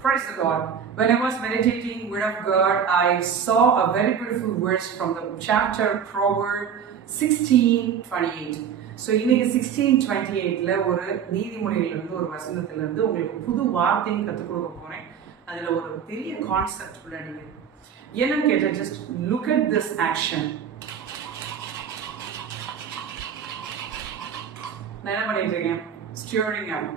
Praise the Lord. When I was meditating Word of God, I saw a very beautiful verse from the chapter Proverbs 16 28. So இன்னைக்கு sixteen twenty எயிட்ல ஒரு நீதிமொழியிலிருந்து ஒரு வசனத்திலிருந்து உங்களுக்கு புது வார்த்தையும் கற்றுக் கொடுக்க போறேன் அதுல ஒரு பெரிய கான்செப்ட் உள்ள நீங்க என்னன்னு கேட்டால் just look at this action நான் என்ன பண்ணிட்டு இருக்கேன் steering up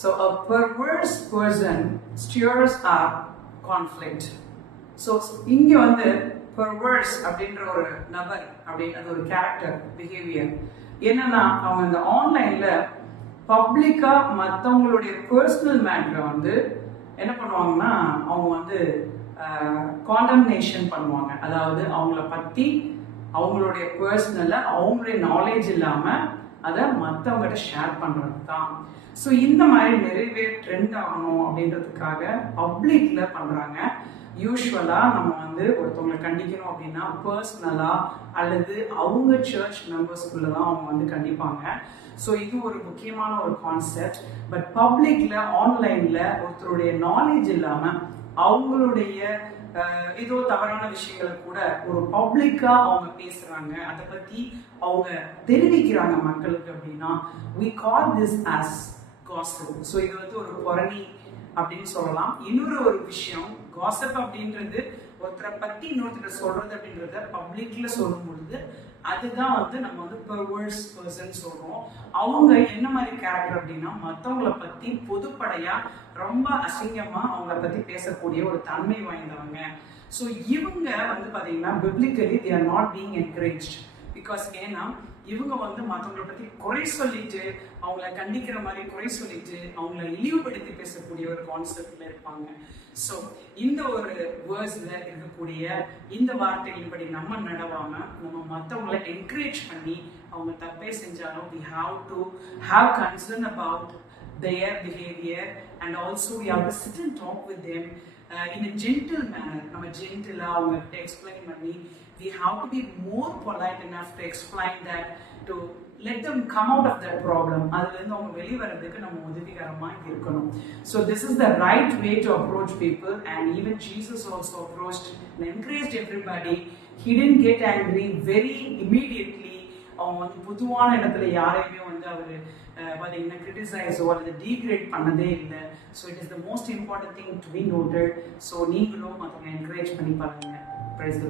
so a perverse person stirs up conflict. So இங்கே வந்து பர்வர்ஸ் அப்படின்ற ஒரு நபர் அப்படி அது ஒரு கேரக்டர் பிஹேவியர் என்னன்னா அவங்க இந்த ஆன்லைன்ல பப்ளிக்கா மற்றவங்களுடைய பர்சனல் மேட்ரை வந்து என்ன பண்ணுவாங்கன்னா அவங்க வந்து காண்டம்னேஷன் பண்ணுவாங்க அதாவது அவங்கள பத்தி அவங்களுடைய பர்சனலை அவங்களுடைய நாலேஜ் இல்லாமல் அதை மற்றவங்ககிட்ட ஷேர் பண்ணுறது தான் ஸோ இந்த மாதிரி நிறையவே ட்ரெண்ட் ஆகணும் அப்படின்றதுக்காக பப்ளிக்கில் பண்ணுறாங்க யூஸ்வலாக நம்ம வந்து ஒருத்தவங்களை கண்டிக்கணும் அப்படின்னா பர்சனலாக அல்லது அவங்க சர்ச் மெம்பர்ஸ்குள்ள தான் அவங்க வந்து கண்டிப்பாங்க. ஸோ இது ஒரு முக்கியமான ஒரு கான்செப்ட் பட் பப்ளிக்கில் ஆன்லைனில் ஒருத்தருடைய நாலேஜ் இல்லாமல் அவங்களுடைய ஏதோ தவறான விஷயங்களை கூட ஒரு பப்ளிக்கா அவங்க பேசுறாங்க. அதை பத்தி அவங்க தெரிவிக்கிறாங்க மக்களுக்கு அப்படின்னா we call this as gossip so இது வந்து ஒரு புரணி அப்படின்னு சொல்லலாம். இன்னொரு ஒரு விஷயம் காசப் அப்படின்றது ஒருத்தரை பத்தி இன்னொருத்தர் சொல்றது அப்படின்றத பப்ளிக்ல சொல்லும் அதுதான் வந்து நம்ம வந்து பெர்வர்ஸ் பர்சன் சொல்றோம். அவங்க என்ன மாதிரி கேரக்டர் அப்படின்னா மற்றவங்கள பத்தி பொதுப்படையா ரொம்ப அசிங்கமா அவங்கள பத்தி பேசக்கூடிய ஒரு தன்மை வாய்ந்தவங்க. ஸோ இவங்க வந்து பார்த்தீங்கன்னா biblically they are not being encourage because ஏன்னா இவங்க வந்து மற்றவங்களை பத்தி குறை சொல்லிட்டு அவங்கள கண்டிக்கிற மாதிரி குறை சொல்லிட்டு அவங்கள இழிவுபடுத்தி பேசக்கூடிய ஒரு கான்செப்ட்ல இருப்பாங்க. ஸோ இந்த ஒரு வேர்ஸ்ல இருக்கக்கூடிய இந்த வார்த்தைகளின்படி நம்ம நடவாம நம்ம மற்றவங்களை என்கரேஜ் பண்ணி அவங்க தப்பே செஞ்சாலும் we have to have concern about their behavior and also we have to sit and talk with them in a gentle manner நம்ம ஜென்டிலா அவங்ககிட்ட எக்ஸ்பிளைன் பண்ணி we have to be more polite enough to explain that to let them come out of that problem அதுல இருந்து அவங்க வெளிவரதுக்கு நம்ம உதவிகரமா இருக்கணும் so this is the right way to approach people and even Jesus also approached and encouraged everybody he didn't get angry very immediately அவங்க வந்து பொதுவான இடத்துல யாரையுமே வந்து அவர் பார்த்தீங்கன்னா கிரிட்டிசைஸோ அல்லது டீக்ரேட் பண்ணதே இல்லை. So it is the most important thing to be noted so நீங்களும் மற்றவங்க என்கரேஜ் பண்ணி பாருங்க. பிரைஸ்